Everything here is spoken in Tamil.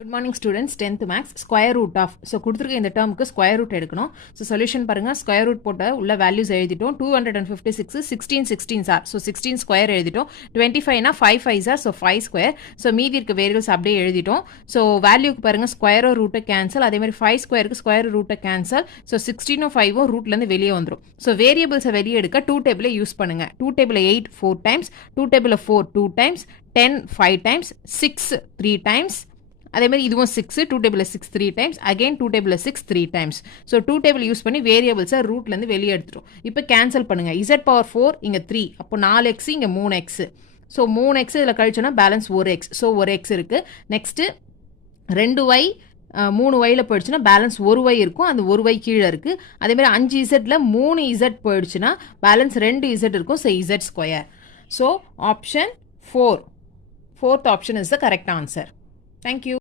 Good morning students, 10th max square root of so கொடுத்திருக்க இந்த டேர்முக்கு ஸ்கொயர் ரூட் எடுக்கணும் so சொல்யூஷன் பாருங்க ஸ்கொயர் ரூட் போட்ட உள்ள வேல்யூஸ் எழுதிட்டோம் 256 16 சார் so 16 ஸ்கொயர் எழுதிட்டோம் 25 னா 5 5 சார் so 5 ஸ்கொயர் so மீதி இருக்க வேரியபிள்ஸ் அப்படியே எழுதிட்டோம் so வேல்யூக்கு பாருங்க ஸ்கொயரோ ரூட்டை கேன்சல் அதே மாதிரி 5 ஸ்கொயருக்கு ஸ்கொயர் ரூட்டை கேன்சல் so 16 5 ரூட்ல இருந்து வெளியே வந்துரும் so வேரியபிள்ஸை வெளியே எடுக்க 2 டேபிளை யூஸ் பண்ணுங்க 2 table 8 4 times 2 table 4 2 times 10 5 times 6 3 times அதே மாதிரி இதுவும் 6 2 table 6 3 times again 2 table 6 3 times so 2 table use பண்ணி வேரியபிள்ஸை ரூட்லேருந்து வெளியே எடுத்துட்டோம் இப்போ கேன்சல் பண்ணுங்க z பவர் 4 இங்கே 3 அப்போ 4x இங்கே 3x ஸோ 3x இதில் கழிச்சோன்னா பேலன்ஸ் 1x ஸோ 1x இருக்குது நெக்ஸ்ட்டு 2y 3yல போயிடுச்சுன்னா பேலன்ஸ் 1y இருக்கும் அந்த 1y கீழே இருக்குது அதேமாதிரி 5zல 3z போயிடுச்சுன்னா பேலன்ஸ் 2z இருக்கும் so z square so option 4th option is the correct answer. Thank you.